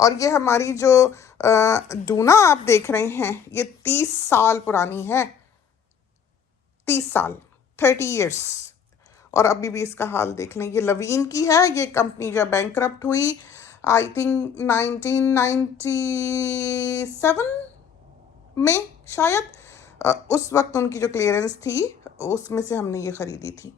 और ये हमारी जो डूना आप देख रहे हैं ये 30 साल पुरानी है, 30 साल, 30 ईयर्स। और अभी भी इसका हाल देख लें। ये लवीन की है। ये कंपनी जब बैंकरप्ट हुई आई थिंक 1997 में शायद, उस वक्त उनकी जो क्लियरेंस थी उसमें से हमने ये ख़रीदी थी।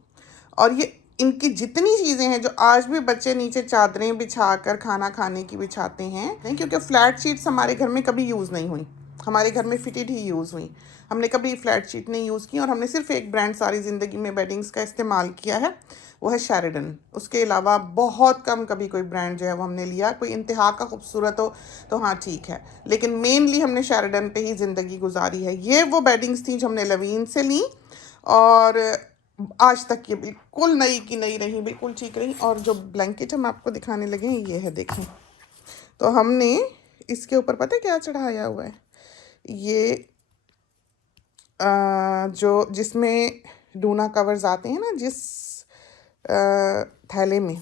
और ये इनकी जितनी चीज़ें हैं जो आज भी बच्चे नीचे चादरें बिछाकर खाना खाने की बिछाते हैं, क्योंकि फ्लैट शीट्स हमारे घर में कभी यूज़ नहीं हुई, हमारे घर में फिटेड ही यूज़ हुई। हमने कभी फ्लैट शीट नहीं यूज़ की और हमने सिर्फ एक ब्रांड सारी ज़िंदगी में बेडिंग्स का इस्तेमाल किया है, वो है शेरिडन। उसके अलावा बहुत कम कभी कोई ब्रांड जो है वो हमने लिया। कोई इंतहा का खूबसूरत हो तो हाँ ठीक है, लेकिन मेनली हमने शेरिडन पे ही ज़िंदगी गुजारी है। ये वो बेडिंग्स थी जो हमने लवीन से ली और आज तक ये बिल्कुल नई की नई रही, बिल्कुल ठीक रही। और जो ब्लैंकेट हम आपको दिखाने लगे हैं ये है, देखें। तो हमने इसके ऊपर पता है क्या चढ़ाया हुआ है, ये जो जिसमें डूना कवर्स आते हैं ना, जिस थैले में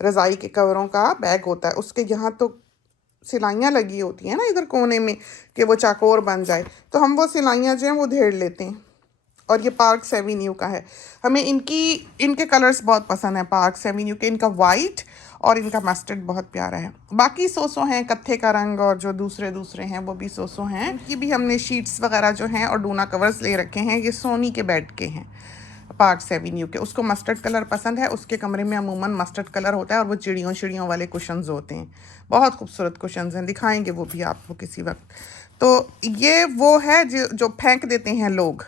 रज़ाई के कवरों का बैग होता है, उसके यहाँ तो सिलाइयाँ लगी होती हैं ना इधर कोने में कि वो चाकोर बन जाए, तो हम वो सिलाइयाँ जो हैं वो धेड़ लेते हैं। और ये पार्क्स एवेन्यू का है। हमें इनके कलर्स बहुत पसंद है पार्क्स एवेन्यू के। इनका वाइट और इनका मस्टर्ड बहुत प्यारा है। बाकी सोसो हैं कत्थे का रंग, और जो दूसरे हैं वो भी सोसो हैं। इनकी भी हमने शीट्स वगैरह जो हैं और डूना कवर्स ले रखे हैं। ये सोनी के बेड के हैं पार्क्स एवेन्यू के। उसको मस्टर्ड कलर पसंद है, उसके कमरे में अमूमन मस्टर्ड कलर होता है और वो चिड़ियों वाले कुशन्स होते हैं। बहुत खूबसूरत कुशन्स हैं, दिखाएंगे वो भी आपको किसी वक्त। तो ये वो है जो फेंक देते हैं लोग,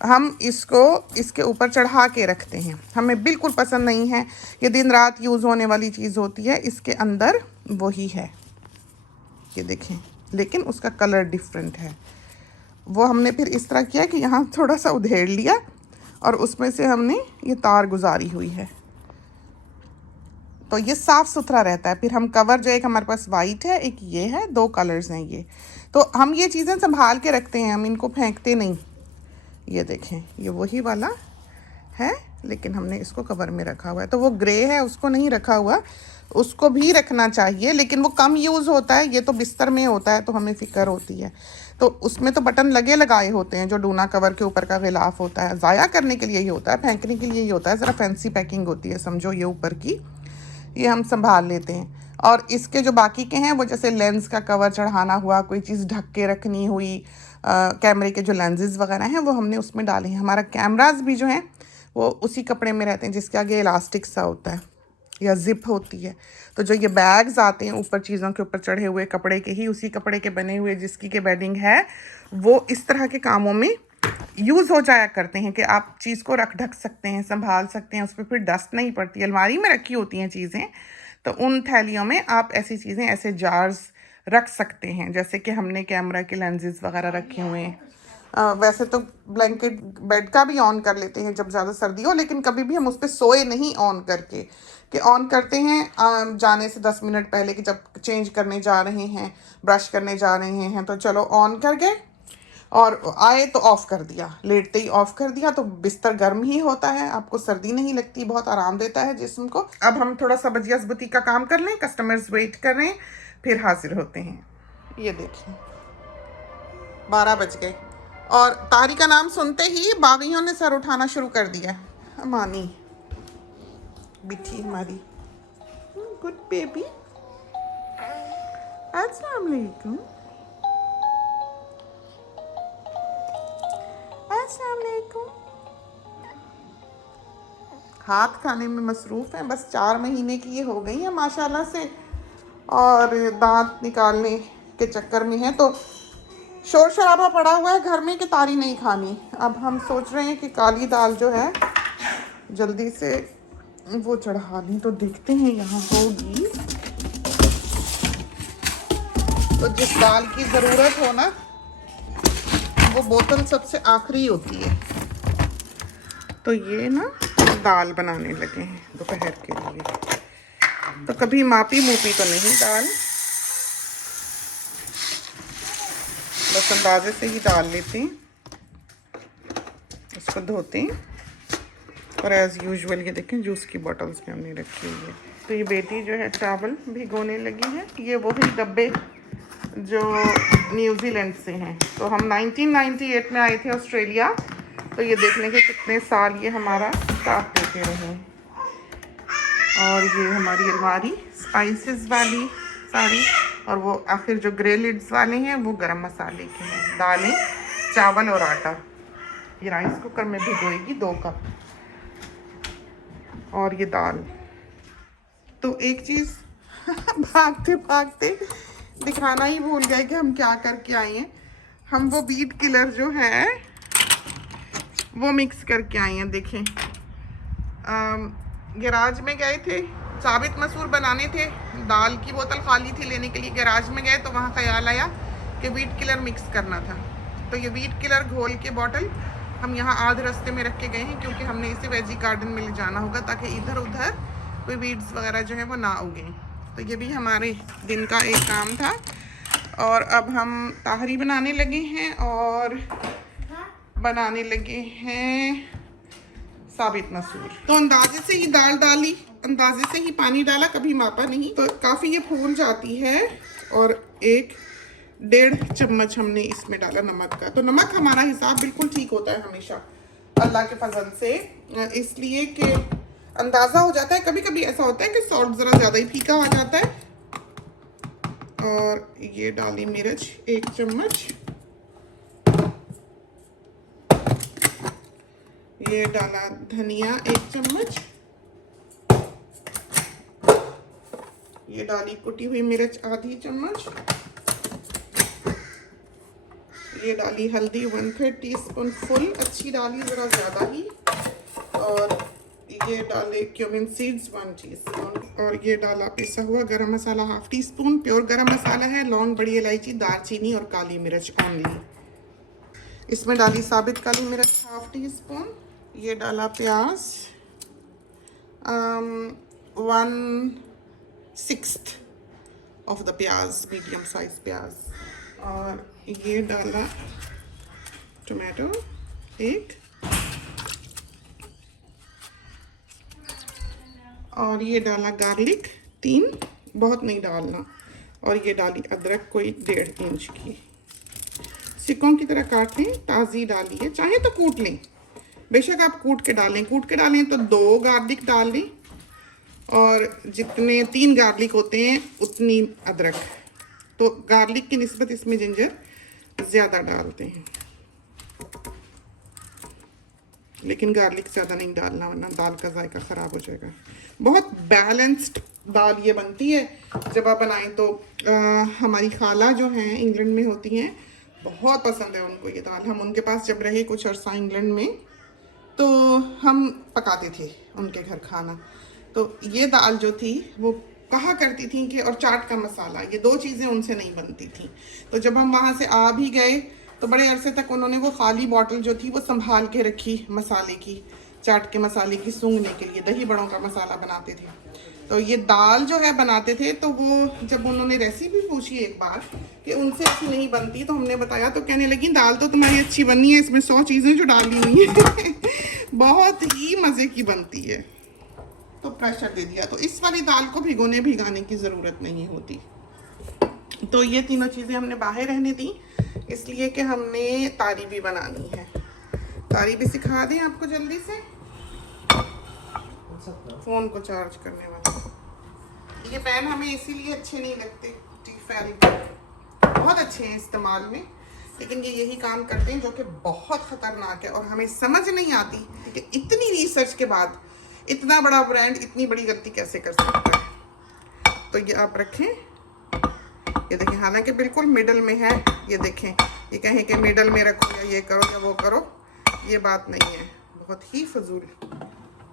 हम इसको इसके ऊपर चढ़ा के रखते हैं। हमें बिल्कुल पसंद नहीं है, ये दिन रात यूज़ होने वाली चीज़ होती है। इसके अंदर वही है, ये देखें, लेकिन उसका कलर डिफरेंट है। वो हमने फिर इस तरह किया कि यहाँ थोड़ा सा उधेड़ लिया और उसमें से हमने ये तार गुजारी हुई है, तो ये साफ़ सुथरा रहता है। फिर हम कवर जो एक हमारे पास वाइट है, एक ये है, 2 कलर्स हैं ये। तो हम ये चीज़ें संभाल के रखते हैं, हम इनको फेंकते नहीं। ये देखें, ये वही वाला है, लेकिन हमने इसको कवर में रखा हुआ है। तो वो ग्रे है उसको नहीं रखा हुआ, उसको भी रखना चाहिए, लेकिन वो कम यूज़ होता है। ये तो बिस्तर में होता है तो हमें फ़िक्र होती है। तो उसमें तो बटन लगाए होते हैं जो डूना कवर के ऊपर का गिलाफ होता है, ज़ाया करने के लिए ही होता है, फेंकने के लिए ही होता है। ज़रा फैंसी पैकिंग होती है समझो ये ऊपर की, ये हम संभाल लेते हैं। और इसके जो बाकी के हैं वो जैसे लेंस का कवर चढ़ाना हुआ, कोई चीज़ ढक के रखनी हुई, कैमरे के जो लेंसेज वगैरह हैं वो हमने उसमें डाले हैं। हमारा कैमरास भी जो हैं वो उसी कपड़े में रहते हैं जिसके आगे इलास्टिक सा होता है या जिप होती है। तो जो ये बैग्स आते हैं ऊपर चीज़ों के ऊपर चढ़े हुए कपड़े के ही, उसी कपड़े के बने हुए जिसकी के बेडिंग है, वो इस तरह के कामों में यूज़ हो जाया करते हैं कि आप चीज़ को रख ढक सकते हैं, संभाल सकते हैं, उस पर फिर डस्ट नहीं पड़ती। अलमारी में रखी होती हैं चीज़ें, तो उन थैलियों में आप ऐसी चीज़ें, ऐसे जार्स रख सकते हैं, जैसे कि हमने कैमरा के लेंसेज वगैरह रखे हुए हैं। वैसे तो ब्लैंकेट बेड का भी ऑन कर लेते हैं जब ज़्यादा सर्दी हो, लेकिन कभी भी हम उस पर सोए नहीं ऑन करके, कि ऑन करते हैं जाने से 10 मिनट पहले कि जब चेंज करने जा रहे हैं, ब्रश करने जा रहे हैं, तो चलो ऑन कर गए और आए तो ऑफ़ कर दिया, लेटते ही ऑफ़ कर दिया, तो बिस्तर गर्म ही होता है, आपको सर्दी नहीं लगती, बहुत आराम देता है जिस्म को। अब हम थोड़ा सा बजियाज़बती का काम कर लें, कस्टमर्स वेट कर रहे हैं, फिर हाजिर होते हैं। ये देखिए 12 बज गए और तारी का नाम सुनते ही बागियों ने सर उठाना शुरू कर दिया। मानी बिठी हमारी, गुड बेबी, अस्सलाम वालेकुम, अस्सलाम वालेकुम। हाथ खाने में मसरूफ़ हैं, बस 4 महीने की ये हो गई हैं माशाल्लाह से, और दांत निकालने के चक्कर में है, तो शोर शराबा पड़ा हुआ है घर में कि तारी नहीं खानी। अब हम सोच रहे हैं कि काली दाल जो है जल्दी से वो चढ़ा दें, तो देखते हैं यहाँ होगी। तो जिस दाल की ज़रूरत हो ना, वो बोतल सबसे आखिरी होती है। तो ये ना दाल बनाने लगे हैं दोपहर के लिए, तो कभी मापी मूपी तो नहीं दाल, बस अंदाजे से ही डाल लेते हैं, इसको धोते हैं और एज़ यूजुअल ये देखें जूस की बॉटल्स में हमने रखी हुई है। तो ये बेटी जो है चावल भिगोने लगी है। ये वही डब्बे जो न्यूजीलैंड से हैं। तो हम 1998 में आए थे ऑस्ट्रेलिया, तो ये देख लें कि कितने साल ये हमारा साथ देते रहे। और ये हमारी अलमारी स्पाइसेस वाली सारी, और वो आखिर जो ग्रे लिड्स वाले हैं वो गरम मसाले के हैं। दालें, चावल और आटा ये राइस कुकर में भिगोएगी 2 कप। और ये दाल। तो एक चीज़ भागते भागते दिखाना ही भूल गए कि हम क्या करके आए हैं। हम वो वीट किलर जो है वो मिक्स करके आए हैं। देखें, गैराज में गए थे, साबित मसूर बनाने थे, दाल की बोतल खाली थी लेने के लिए। गैराज में गए तो वहाँ ख्याल आया कि वीट किलर मिक्स करना था। तो ये वीट किलर घोल के बॉटल हम यहाँ आधे रास्ते में रख के गए हैं, क्योंकि हमने इसे वेजी गार्डन में ले जाना होगा ताकि इधर उधर कोई वीड्स वगैरह जो है वो ना उगें। तो ये भी हमारे दिन का एक काम था। और अब हम ताहरी बनाने लगे हैं और बनाने लगे हैं साबित मसूर। तो अंदाजे से ही दाल डाली, अंदाजे से ही पानी डाला, कभी मापा नहीं। तो काफ़ी ये फूल जाती है। और 1-1.5 चम्मच हमने इसमें डाला नमक का। तो नमक हमारा हिसाब बिल्कुल ठीक होता है हमेशा अल्लाह के फजल से, इसलिए कि अंदाज़ा हो जाता है। कभी कभी ऐसा होता है कि सॉल्ट ज़रा ज़्यादा ही फीका आ जाता है। और ये डाली मिर्च 1 चम्मच, ये डाला धनिया 1 चम्मच, ये डाली कुटी हुई मिर्च आधी चम्मच, ये डाली हल्दी 1/3 टीस्पून फुल, अच्छी डाली ज़रा ज़्यादा ही। और ये डाले क्यूमिन सीड्स 1 टीस्पून। और ये डाला पिसा हुआ गरम मसाला 1/2 टीस्पून। प्योर गरम मसाला है। लौंग, बड़ी इलायची, दालचीनी और काली मिर्च ओनली। इसमें डाली साबित काली मिर्च 1/2 टीस्पून। ये डाला प्याज 1/6 ऑफ द प्याज, मीडियम साइज प्याज। और ये डाला टमाटो 1, और ये डाला गार्लिक 3, बहुत नहीं डालना। और ये डाली अदरक कोई 1.5 इंच की, सिक्कों की तरह काट लें। ताज़ी डाली है, चाहे तो कूट लें, बेशक आप कूट के डालें। कूट के डालें तो 2 गार्लिक डाल लें, और जितने 3 गार्लिक होते हैं उतनी अदरक। तो गार्लिक की निस्बत इसमें जिंजर ज़्यादा डालते हैं, लेकिन गार्लिक ज़्यादा नहीं डालना वरना दाल का जायका ख़राब हो जाएगा। बहुत बैलेंस्ड दाल ये बनती है जब आप बनाएं तो। हमारी खाला जो हैं इंग्लैंड में होती हैं, बहुत पसंद है उनको ये दाल। हम उनके पास जब रहे कुछ अर्सा इंग्लैंड में, तो हम पकाते थे उनके घर खाना। तो ये दाल जो थी वो कहा करती थी कि, और चाट का मसाला, ये 2 चीज़ें उनसे नहीं बनती थी। तो जब हम वहाँ से आ भी गए तो बड़े अरसे तक उन्होंने वो खाली बॉटल जो थी वो संभाल के रखी मसाले की, चाट के मसाले की सूंघने के लिए। दही बड़ों का मसाला बनाते थे। तो ये दाल जो है बनाते थे, तो वो जब उन्होंने रेसिपी पूछी एक बार कि उनसे अच्छी नहीं बनती, तो हमने बताया तो कहने लगी दाल तो तुम्हारी अच्छी बनी है, इसमें 100 चीज़ें जो डाली हुई हैं बहुत ही मज़े की बनती है। तो प्रेशर दे दिया। तो इस वाली दाल को भिगाने की ज़रूरत नहीं होती। तो ये तीनों चीज़ें हमने बाहर रहने दी, इसलिए कि हमने तारी भी बनानी है। तारी भी सिखा दें आपको जल्दी से, फ़ोन को चार्ज करने वाला। ये पैन हमें इसीलिए अच्छे नहीं लगते, टी-फैल बहुत अच्छे हैं इस्तेमाल में, लेकिन ये यही काम करते हैं जो कि बहुत ख़तरनाक है। और हमें समझ नहीं आती कि इतनी रिसर्च के बाद इतना बड़ा ब्रांड इतनी बड़ी गलती कैसे कर सकता है। तो ये आप रखें, ये देखें, हालांकि बिल्कुल मिडल में है। ये देखें, ये कहें कि मिडल में रखो या ये करो या वो करो, ये बात नहीं है। बहुत ही फजूल,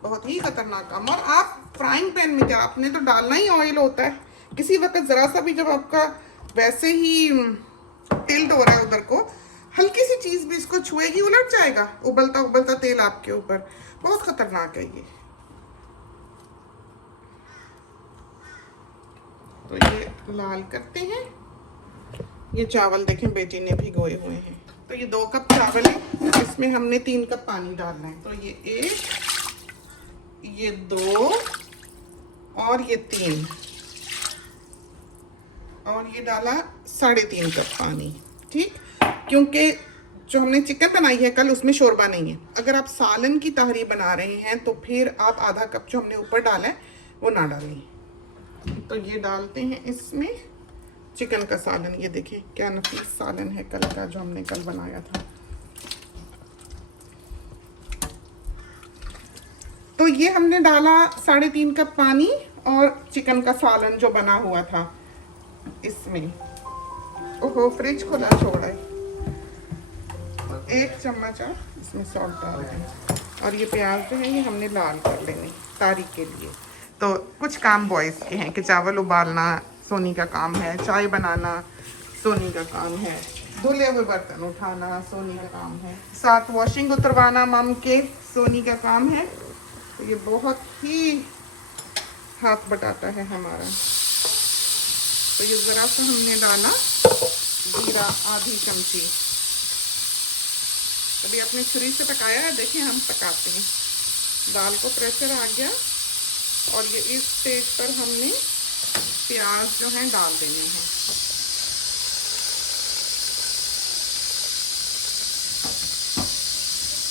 बहुत ही ख़तरनाक काम। और आप फ्राइंग पैन में क्या, आपने तो डालना ही ऑयल होता है। किसी वक्त ज़रा सा भी जब आपका वैसे ही टिल्ट हो रहा है उधर को, हल्की सी चीज़ भी इसको छुएगी, उलट जाएगा, उबलता उबलता तेल आपके ऊपर। बहुत ख़तरनाक है ये। तो ये लाल करते हैं। ये चावल देखें बेटी ने भिगोए हुए हैं। तो ये 2 कप चावल है, इसमें हमने 3 कप पानी डालना है। तो ये 1, ये 2 और ये 3, और ये डाला 3.5 कप पानी। ठीक, क्योंकि जो हमने चिकन बनाई है कल उसमें शोरबा नहीं है। अगर आप सालन की तहरी बना रहे हैं तो फिर आप आधा कप जो हमने ऊपर डाला है वो ना डालें। तो ये डालते हैं इसमें चिकन का सालन। ये देखें क्या नफीस सालन है कल का जो हमने कल बनाया था। तो ये हमने डाला 3.5 कप पानी और चिकन का सालन जो बना हुआ था इसमें। ओहो, फ्रिज खुला छोड़ा है। 1 चम्मच आप इसमें सॉल्ट डाल दें। और ये प्याज जो है ये हमने लाल कर लेने तारीख के लिए। तो कुछ काम बॉयज़ के हैं कि चावल उबालना सोनी का काम है, चाय बनाना सोनी का काम है, धुले हुए बर्तन उठाना सोनी का काम है, साथ वॉशिंग उतरवाना मम के सोनी का काम है। तो ये बहुत ही हाथ बटाता है हमारा। तो ये ज़रा सा हमने डाला जीरा, आधी चमची। अभी अपनी छुरी से पकाया है, देखें हम पकाते हैं। दाल को प्रेशर आ गया और ये इस स्टेज पर हमने प्याज जो है डाल देने हैं।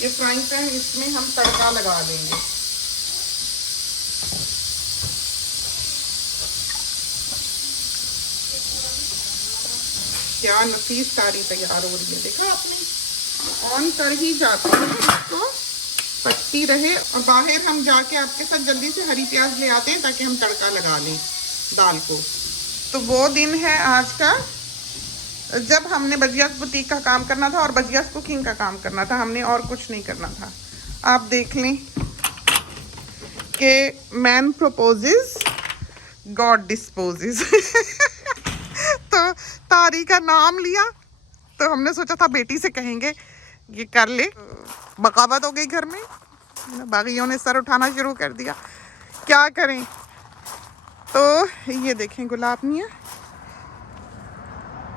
ये फ्राइंग पैन, इसमें हम तड़का लगा देंगे। क्या नफीस तारी तैयार हो रही है, देखा आपने। ऑन कर ही जाते हैं इसको, पकती रहे। और बाहर हम जाके आपके साथ जल्दी से हरी प्याज ले आते हैं ताकि हम तड़का लगा लें दाल को। तो वो दिन है आज का जब हमने बजियास बुटीक का काम करना था और बजियास कुकिंग का काम करना था। हमने और कुछ नहीं करना था। आप देख लें कि मैन प्रपोजेस गॉड डिस्पोजेस। तो तारी का नाम लिया तो हमने सोचा था बेटी से कहेंगे ये कर ले। बगावत हो गई घर में, बागियों ने सर उठाना शुरू कर दिया। क्या करें। तो ये देखें गुलाब मियाँ,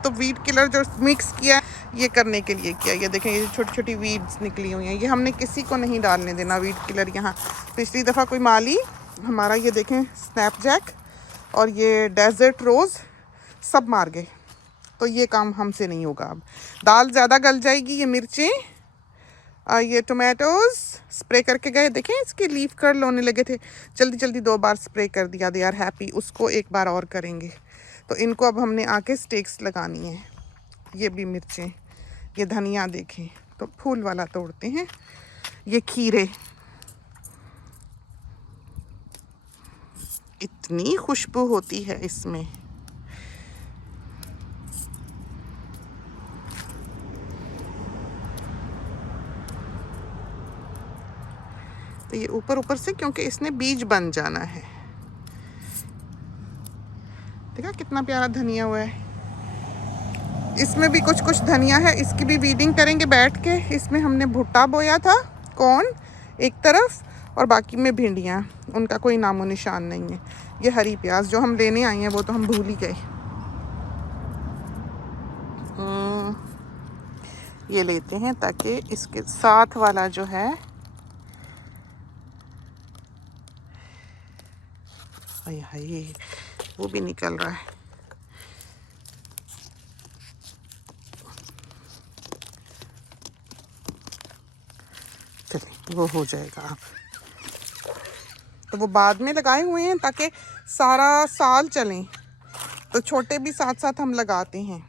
तो वीड किलर जो मिक्स किया ये करने के लिए किया। ये देखें ये छोटी छोटी वीड्स निकली हुई हैं, ये हमने किसी को नहीं डालने देना वीड किलर यहाँ। पिछली दफ़ा कोई माली हमारा, ये देखें स्नैपजैक और ये डेजर्ट रोज़ सब मार गए। तो ये काम हमसे नहीं होगा। अब दाल ज़्यादा गल जाएगी। ये मिर्चें, ये टोमेटोज़ स्प्रे करके गए, देखें इसके लीफ कर्ल होने लगे थे, जल्दी जल्दी 2 बार स्प्रे कर दिया। They are happy. उसको 1 बार और करेंगे। तो इनको अब हमने आके स्टेक्स लगानी है। ये भी मिर्चें, ये धनिया देखें तो फूल वाला तोड़ते हैं। ये खीरे, इतनी खुशबू होती है इसमें। तो ये ऊपर ऊपर से, क्योंकि इसने बीज बन जाना है। देखा कितना प्यारा धनिया हुआ है। इसमें भी कुछ कुछ धनिया है, इसकी भी वीडिंग करेंगे बैठ के। इसमें हमने भुट्टा बोया था, कॉर्न एक तरफ, और बाकी में भिंडियाँ, उनका कोई नामो निशान नहीं है। ये हरी प्याज जो हम लेने आए हैं वो तो हम भूल ही गए। ये लेते हैं ताकि इसके साथ वाला जो है, हाय वो भी निकल रहा है। चलिए वो हो जाएगा। आप तो वो बाद में लगाए हुए हैं ताकि सारा साल चलें, तो छोटे भी साथ साथ हम लगाते हैं।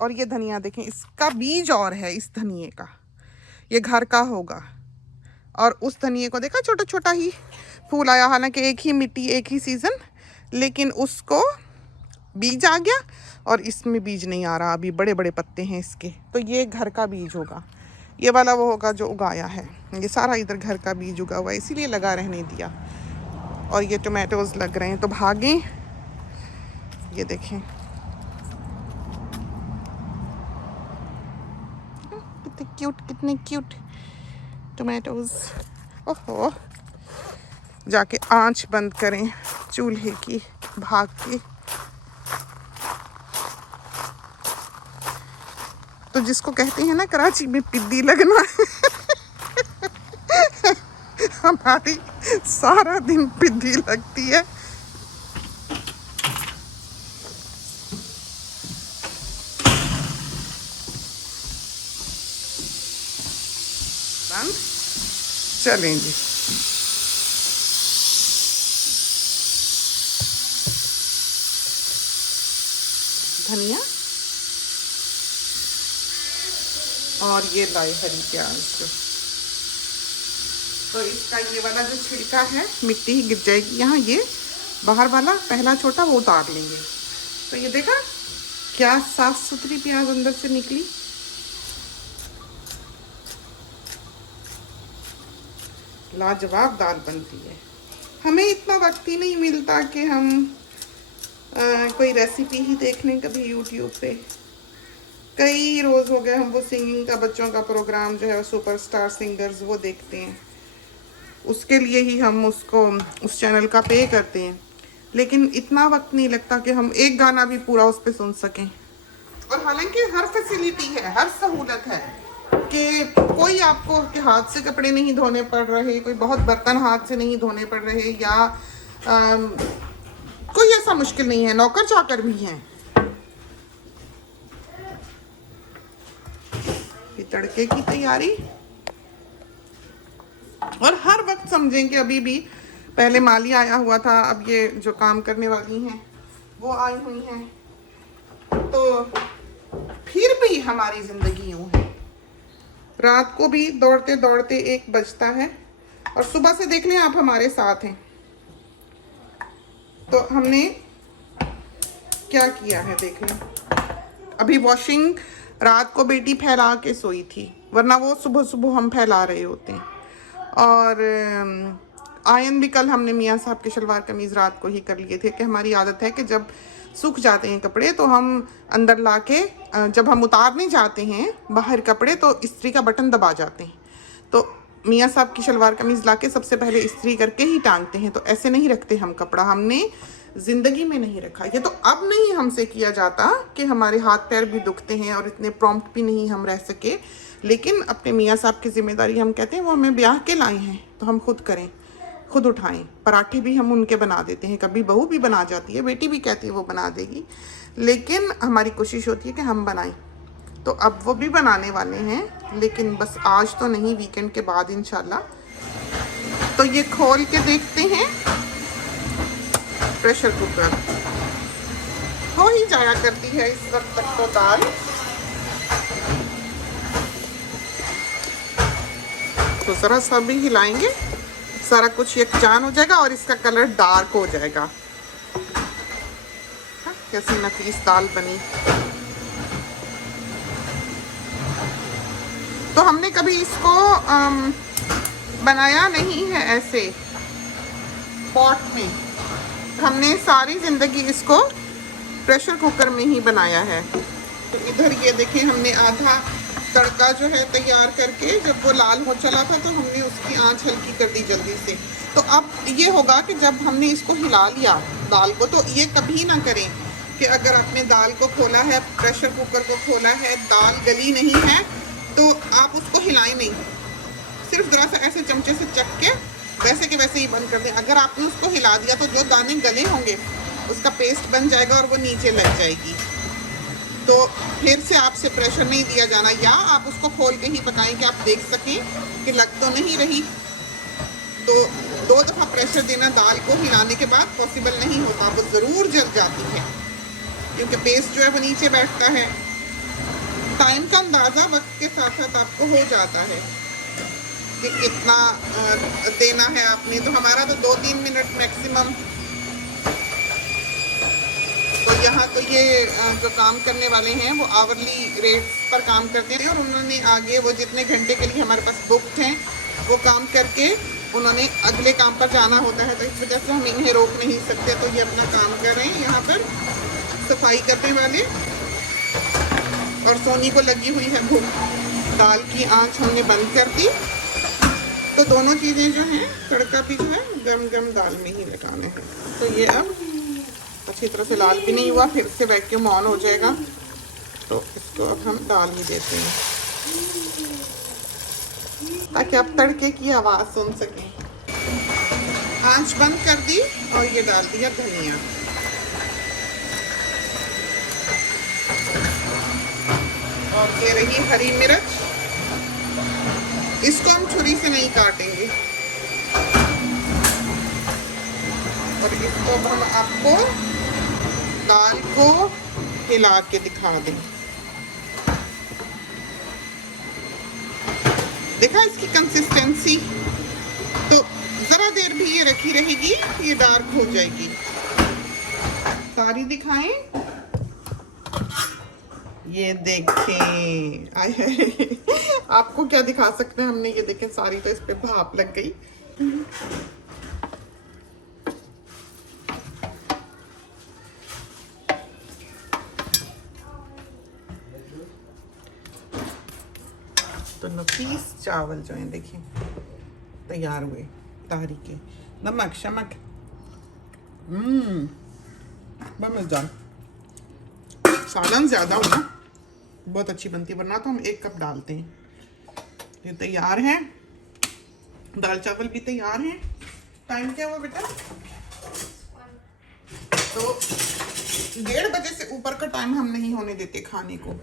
और ये धनिया देखें, इसका बीज और है इस धनिए का, ये घर का होगा। और उस धनिए को देखा छोटा छोटा ही फूल आया, हालांकि एक ही मिट्टी एक ही सीज़न, लेकिन उसको बीज आ गया और इसमें बीज नहीं आ रहा। अभी बड़े बड़े पत्ते हैं इसके, तो ये घर का बीज होगा। ये वाला वो होगा जो उगाया है। ये सारा इधर घर का बीज उगा हुआ है, इसीलिए लगा रहने दिया। और ये टोमेटोज़ लग रहे हैं तो भागें। ये देखें कितने क्यूट टोमेटोज़। ओहो, जाके आंच बंद करें चूल्हे की, भाग के। तो जिसको कहते हैं ना कराची में पिद्दी लगना, हमारी सारा दिन पिद्दी लगती है। चलें जी, धनिया और ये लाए हरी प्याज। तो इसका ये वाला जो छिलका है मिट्टी ही गिर जाएगी यहाँ, ये बाहर वाला पहला छोटा वो उतार लेंगे। तो ये देखा क्या साफ सुथरी प्याज अंदर से निकली। लाजवाब दाल बनती है। हमें इतना वक्त ही नहीं मिलता कि हम कोई रेसिपी ही देख लें कभी यूट्यूब पे। कई रोज़ हो गए हम वो सिंगिंग का बच्चों का प्रोग्राम जो है सुपरस्टार सिंगर्स वो देखते हैं, उसके लिए ही हम उसको उस चैनल का पे करते हैं। लेकिन इतना वक्त नहीं लगता कि हम एक गाना भी पूरा उस पर सुन सकें। और हालांकि हर फैसिलिटी है, हर सहूलत है कि कोई आपको के हाथ से कपड़े नहीं धोने पड़ रहे, कोई बहुत बर्तन हाथ से नहीं धोने पड़ रहे, या कोई ऐसा मुश्किल नहीं है। नौकर चाकर भी हैं। ये तड़के की तैयारी, और हर वक्त समझें कि अभी भी पहले माली आया हुआ था, अब ये जो काम करने वाली हैं वो आई हुई हैं, तो फिर भी हमारी जिंदगी यूं है। रात को भी दौड़ते दौड़ते 1 बजता है, और सुबह से देख लें आप हमारे साथ हैं। तो हमने क्या किया है देख लें। अभी वॉशिंग रात को बेटी फैला के सोई थी, वरना वो सुबह सुबह हम फैला रहे होते हैं। और आयन भी कल हमने मियाँ साहब के शलवार कमीज़ रात को ही कर लिए थे, कि हमारी आदत है कि जब सूख जाते हैं कपड़े तो हम अंदर ला के, जब हम उतारने जाते हैं बाहर कपड़े तो इस्त्री का बटन दबा जाते हैं। तो मियाँ साहब की शलवार कमीज़ ला के सबसे पहले इस्त्री करके ही टांगते हैं। तो ऐसे नहीं रखते हम कपड़ा, हमने ज़िंदगी में नहीं रखा। ये तो अब नहीं हमसे किया जाता कि हमारे हाथ पैर भी दुखते हैं और इतने प्रॉम्प्ट भी नहीं हम रह सके। लेकिन अपने मियाँ साहब की जिम्मेदारी हम कहते हैं वो हमें ब्याह के लाए हैं तो हम खुद करें, खुद उठाएं। पराठे भी हम उनके बना देते हैं, कभी बहू भी बना जाती है, बेटी भी कहती है वो बना देगी, लेकिन हमारी कोशिश होती है कि हम बनाएं। तो अब वो भी बनाने वाले हैं, लेकिन बस आज तो नहीं, वीकेंड के बाद इंशाल्लाह। तो ये खोल के देखते हैं। प्रेशर कुकर हो ही जाया करती है इस वक्त तक तो दाल। तो ज़रा सा भी हिलाएंगे, सारा कुछ यकजान हो जाएगा और इसका कलर डार्क हो जाएगा। कैसी नफीस दाल बनी। तो हमने कभी इसको बनाया नहीं है ऐसे पॉट में, हमने सारी ज़िंदगी इसको प्रेशर कुकर में ही बनाया है। तो इधर ये देखें, हमने आधा तड़का जो है तैयार करके जब वो लाल हो चला था तो हमने उसकी आंच हल्की कर दी जल्दी से। तो अब ये होगा कि जब हमने इसको हिला लिया दाल को, तो ये कभी ना करें कि अगर आपने दाल को खोला है, प्रेशर कुकर को खोला है, दाल गली नहीं है तो आप उसको हिलाएं नहीं, सिर्फ ज़रा सा ऐसे चमचे से चख के वैसे के वैसे ही बंद कर दें। अगर आपने उसको हिला दिया तो जो दाने गले होंगे उसका पेस्ट बन जाएगा और वो नीचे लग जाएगी। तो फिर से आपसे प्रेशर नहीं दिया जाना, या आप उसको खोल के ही पकाएं कि आप देख सकें कि लग तो नहीं रही। तो 2 दफ़ा प्रेशर देना दाल को हिलाने के बाद पॉसिबल नहीं होता, वो ज़रूर जल जाती है क्योंकि पेस्ट जो है वो नीचे बैठता है। टाइम का अंदाज़ा वक्त के साथ साथ आपको हो जाता है कि कितना देना है आपने। तो हमारा तो 2-3 मिनट मैक्सिमम। तो यहाँ तो ये जो काम करने वाले हैं वो आवरली रेट्स पर काम करते हैं, और उन्होंने आगे वो जितने घंटे के लिए हमारे पास बुक्ड हैं वो काम करके उन्होंने अगले काम पर जाना होता है। तो इस वजह से हम इन्हें रोक नहीं सकते। तो ये अपना काम कर रहे हैं यहाँ पर सफाई करने वाले, और सोनी को लगी हुई है भूख। दाल की आंच हमने बंद कर दी। तो दोनों चीज़ें जो हैं, तड़का भी जो है गम गम दाल में ही लगाने हैं। तो ये अब अच्छी तरह से लाल भी नहीं हुआ, फिर से वैक्यूम ऑन हो जाएगा। तो इसको अब हम डाल ही देते हैं ताकि आप तड़के की आवाज़ सुन सकें। आंच बंद कर दी और ये डाल दिया धनिया। और ये रही हरी मिर्च, इसको हम छुरी से नहीं काटेंगे। और इसको हम आपको दाल को हिला के दिखा दें। देखा इसकी कंसिस्टेंसी, तो जरा देर भी ये रखी रहेगी, ये डार्क हो जाएगी। सारी दिखाएं, ये देखें। आए आपको क्या दिखा सकते हैं हमने, ये देखें सारी तो इस पे भाप लग गई। तो नफीस चावल जो हैं देखें तैयार हुए, तारी के। नमक शमक, बहुत मजेदार। सालन ज्यादा हो ना, बहुत अच्छी बनती है, वरना तो हम 1 कप डालते हैं। ये तैयार है, दाल चावल भी तैयार हैं। टाइम क्या हुआ बेटा? तो 1:30 बजे से ऊपर का टाइम हम नहीं होने देते खाने को।